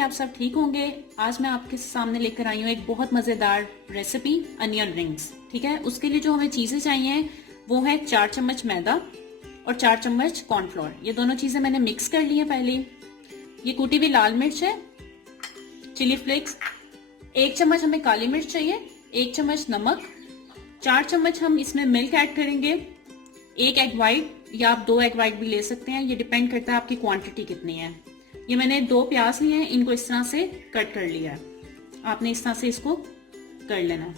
कि आप सब ठीक होंगे। आज मैं आपके सामने लेकर आई हूँ एक बहुत मज़ेदार रेसिपी, अनियन रिंग्स। ठीक है, उसके लिए जो हमें चीज़ें चाहिए वो है 4 चम्मच मैदा और 4 चम्मच कॉर्नफ्लोर। ये दोनों चीज़ें मैंने मिक्स कर ली है पहले। ये कूटी हुई लाल मिर्च है, चिली फ्लेक्स, 1 चम्मच हमें काली मिर्च चाहिए, 1 चम्मच नमक, 4 चम्मच हम इसमें मिल्क ऐड करेंगे, 1 एग वाइट या आप 2 एग वाइट भी ले सकते हैं, ये डिपेंड करता है आपकी क्वांटिटी कितनी है। ये मैंने 2 प्याज लिए हैं, इनको इस तरह से कट कर लिया है। आपने इस तरह से इसको कर लेना है।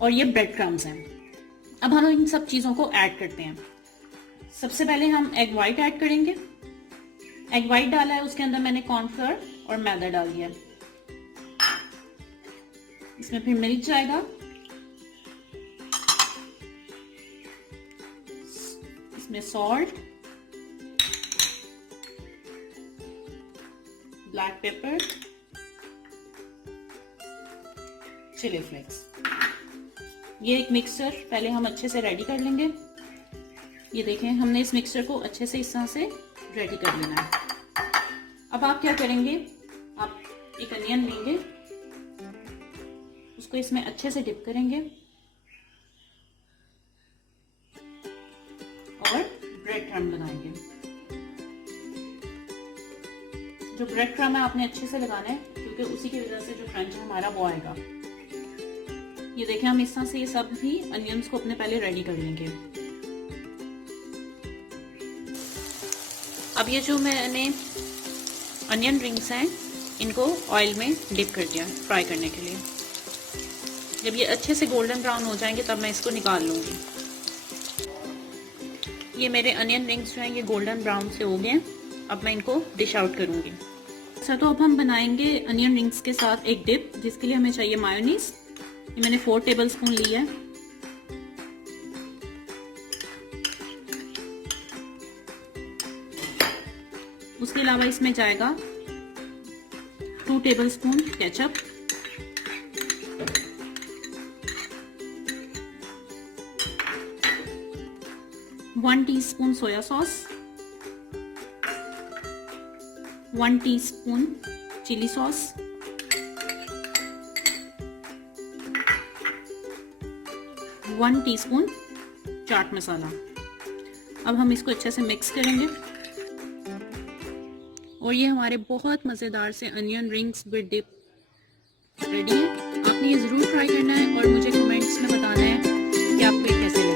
और ये ब्रेड क्रम्स हैं। अब हम इन सब चीज़ों को ऐड करते हैं। सबसे पहले हम एग वाइट ऐड करेंगे। एग वाइट डाला है, उसके अंदर मैंने कॉर्नफ्लोर और मैदा डाल दिया। इसमें फिर मिल्क जाएगा, इसमें salt, black pepper, chili flakes. ये एक मिक्सचर पहले हम अच्छे से रेडी कर लेंगे। ये देखें, हमने इस मिक्सचर को अच्छे से इस तरह से रेडी कर लेना है। अब आप क्या करेंगे, आप एक अनियन लेंगे, उसको इसमें अच्छे से डिप करेंगे और ब्रेड क्रम्ब लगाएंगे। जो ब्रेड क्रम्ब है आपने अच्छे से लगाना है, क्योंकि उसी की वजह से जो क्रंच है हमारा वो आएगा। ये देखें, हम इस तरह से ये सब भी अनियंस को अपने पहले रेडी कर लेंगे। अब ये जो मैंने अनियन रिंग्स हैं, इनको ऑयल में डिप कर दिया फ्राई करने के लिए। जब ये अच्छे से गोल्डन ब्राउन हो जाएंगे तब मैं इसको निकाल लूँगी। ये मेरे अनियन रिंग्स जो हैं ये गोल्डन ब्राउन से हो गए हैं। अब मैं इनको डिश आउट करूँगी। अच्छा, तो अब हम बनाएंगे अनियन रिंग्स के साथ एक डिप, जिसके लिए हमें चाहिए मायोनीज। ये मैंने 4 टेबलस्पून ली है। उसके अलावा इसमें जाएगा 2 tablespoon ketchup, 1 teaspoon soya sauce, 1 teaspoon chilli sauce, 1 teaspoon chaat masala. अब हम इसको अच्छे से मिक्स करेंगे और ये हमारे बहुत मज़ेदार से onion rings with dip ready है। आपने ये ज़रूर ट्राई करना है और मुझे कमेंट्स में बताना है कि आपको ये कैसे